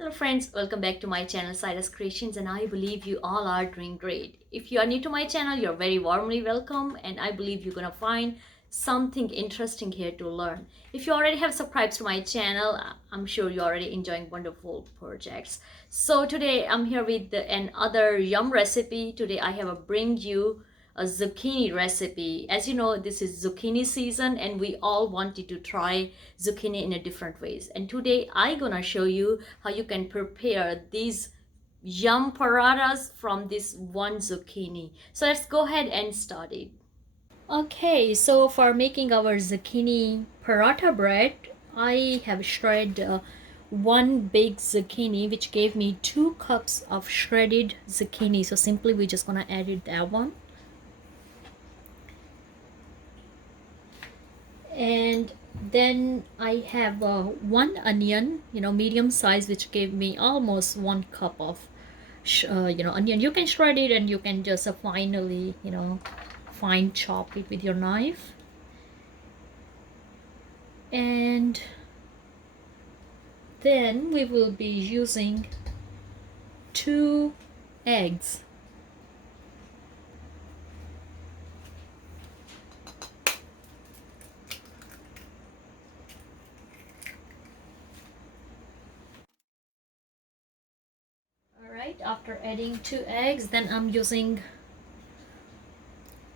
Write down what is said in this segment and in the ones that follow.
Hello friends, welcome back to my channel Cyrus Creations, and I believe you all are doing great. If you are new to my channel, you're very warmly welcome, and I believe you're gonna find something interesting here to learn. If you already have subscribed to my channel, I'm sure you're already enjoying wonderful projects. So today I'm here with another yum recipe. Today I have a bring you a zucchini recipe. As you know, this is zucchini season and we all wanted to try zucchini in a different ways. And today I gonna show you how you can prepare these yum parathas from this one zucchini. So let's go ahead and start it. Okay, so for making our zucchini paratha bread, I have shredded one big zucchini, which gave me 2 cups of shredded zucchini. So simply we're just gonna add it that one. And then I have one onion, medium size, which gave me almost 1 cup of onion. You can shred it and you can just finally fine chop it with your knife. And then we will be using 2 eggs. Alright, after adding 2 eggs, then I'm using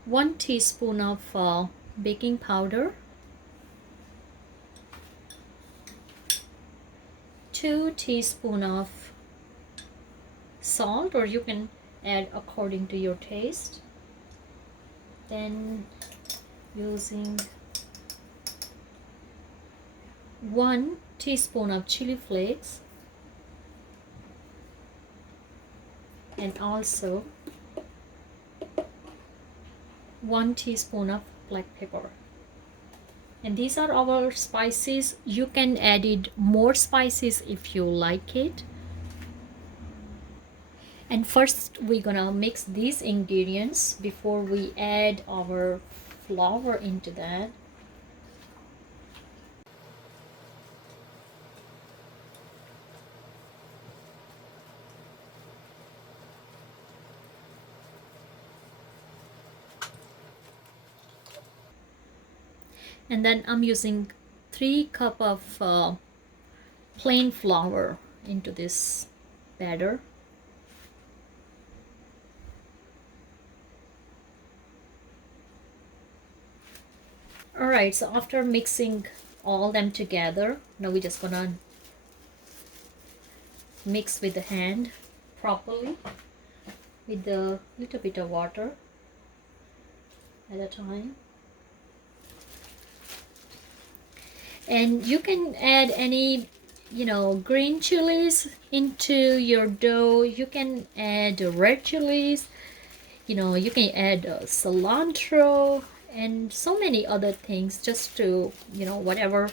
1 teaspoon of baking powder, 2 teaspoons of salt, or you can add according to your taste. Then using 1 teaspoon of chili flakes, and also 1 teaspoon of black pepper. And these are our spices. You can add it more spices if you like it. And first we're gonna mix these ingredients before we add our flour into that. And then I'm using 3 cups of plain flour into this batter. Alright, so after mixing all them together, now we're just gonna mix with the hand properly with a little bit of water at a time. And you can add any green chilies into your dough. You can add red chilies, you can add cilantro and so many other things, just to whatever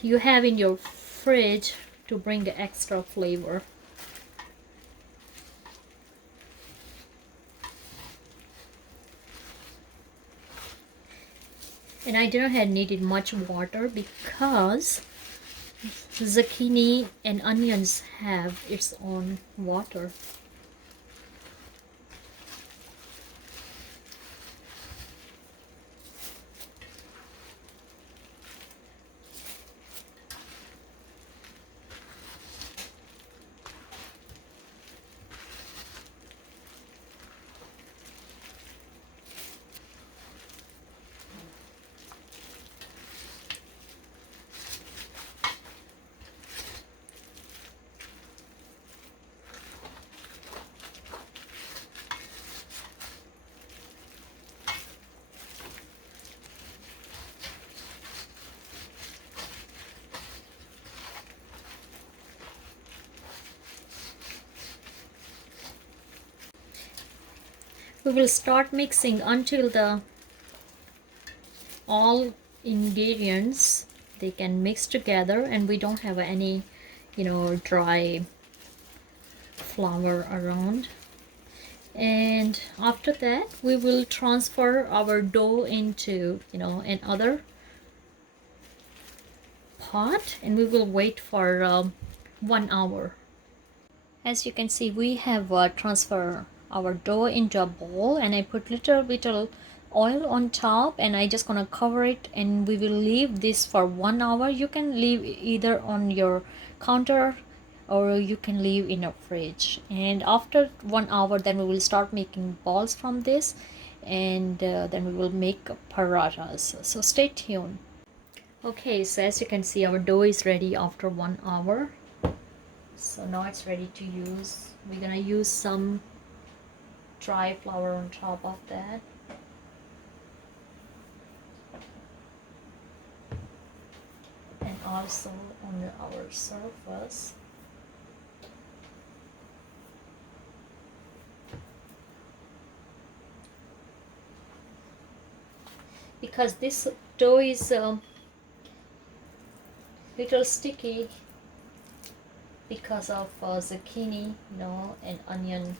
you have in your fridge to bring the extra flavor. And I didn't have needed much water because zucchini and onions have its own water. We will start mixing until the all ingredients they can mix together and we don't have any dry flour around. And after that we will transfer our dough into another pot, and we will wait for 1 hour. As you can see, we have transferred our dough into a bowl, and I put little bit of oil on top, and I just gonna cover it, and we will leave this for 1 hour. You can leave either on your counter or you can leave in a fridge, and after 1 hour then we will start making balls from this, and then we will make parathas. So stay tuned. Okay, so as you can see, our dough is ready after 1 hour. So now it's ready to use. We're gonna use some dry flour on top of that. And also on our surface. Because this dough is little sticky because of zucchini, and onion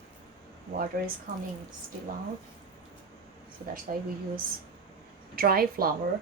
water is coming still out. So that's why we use dry flour.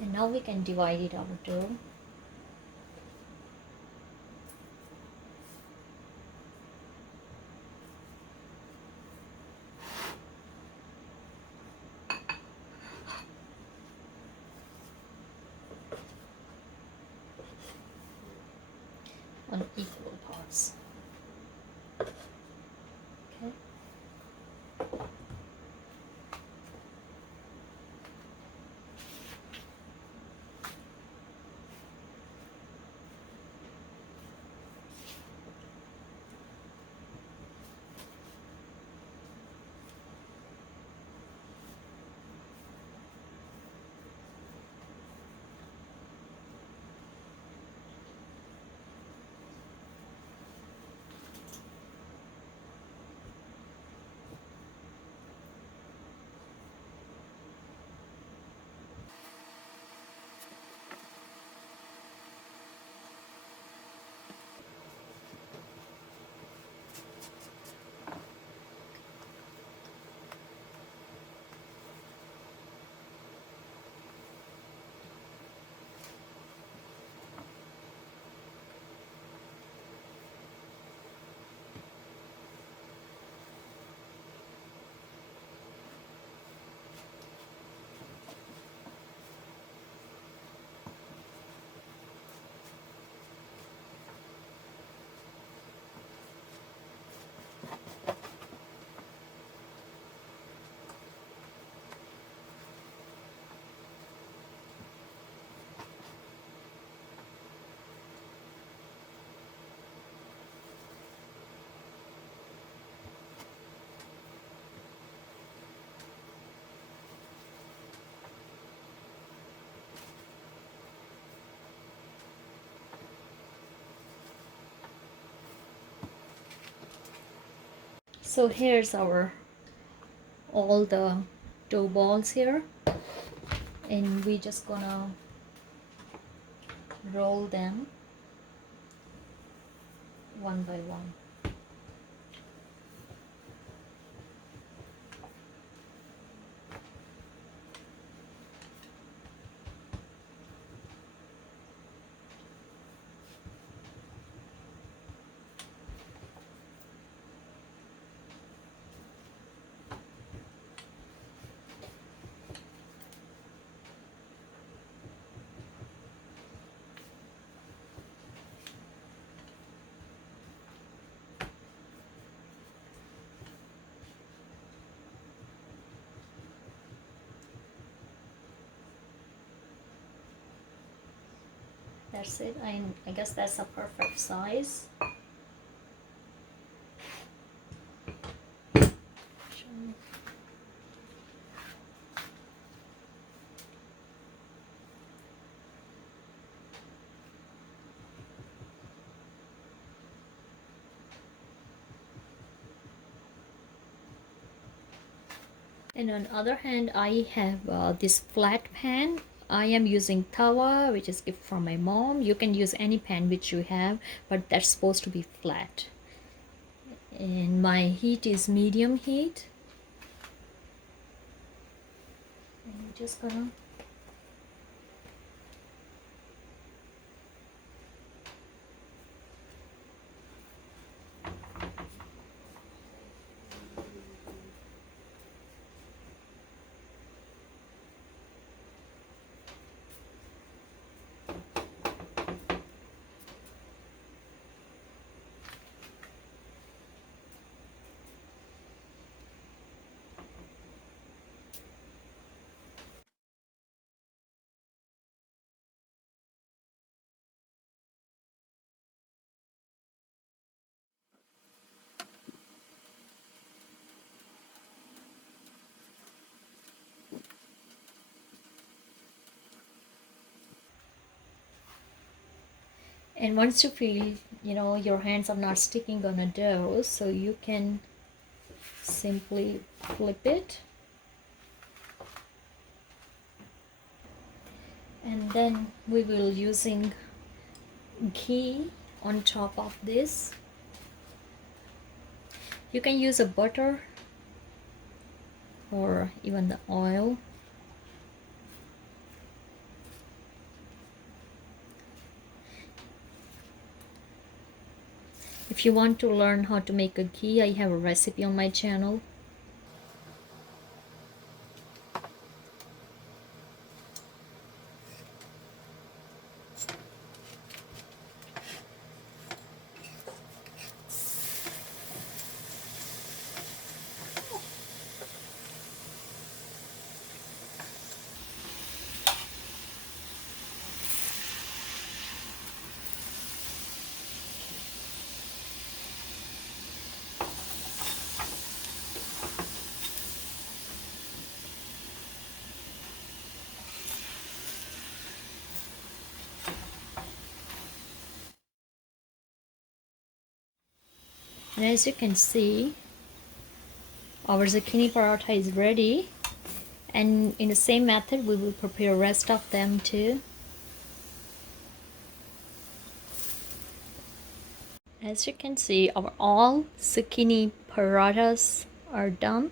And now we can divide it our dough. On equal parts. Okay. So here's our all the dough balls here, and we just gonna roll them one by one. That's it. I guess that's a perfect size. And on the other hand, I have this flat pan. I am using tawa, which is gift from my mom. You can use any pan which you have, but that's supposed to be flat. And my heat is medium heat. And I'm just gonna and once you feel your hands are not sticking on a dough, so you can simply flip it, and then we will using ghee on top of this. You can use a butter or even the oil. If you want to learn how to make a ghee, I have a recipe on my channel. And as you can see, our zucchini paratha is ready. And in the same method, we will prepare the rest of them too. As you can see, our all zucchini parathas are done.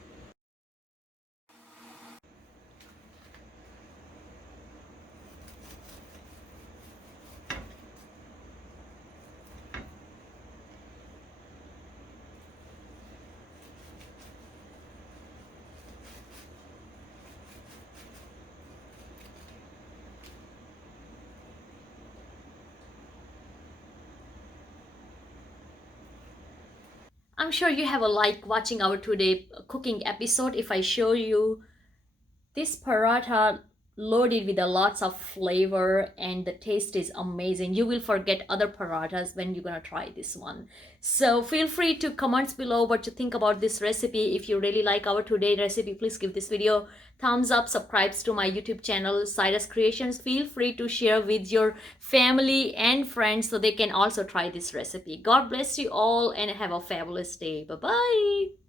I'm sure you have a like watching our today cooking episode if I show you this paratha loaded with a lots of flavor, and the taste is amazing. You will forget other parathas when you're gonna try this one. So feel free to comments below what you think about this recipe. If you really like our today recipe, please give this video thumbs up, subscribe to my YouTube channel Cyrus Creations. Feel free to share with your family and friends so they can also try this recipe. God bless you all and have a fabulous day. Bye bye.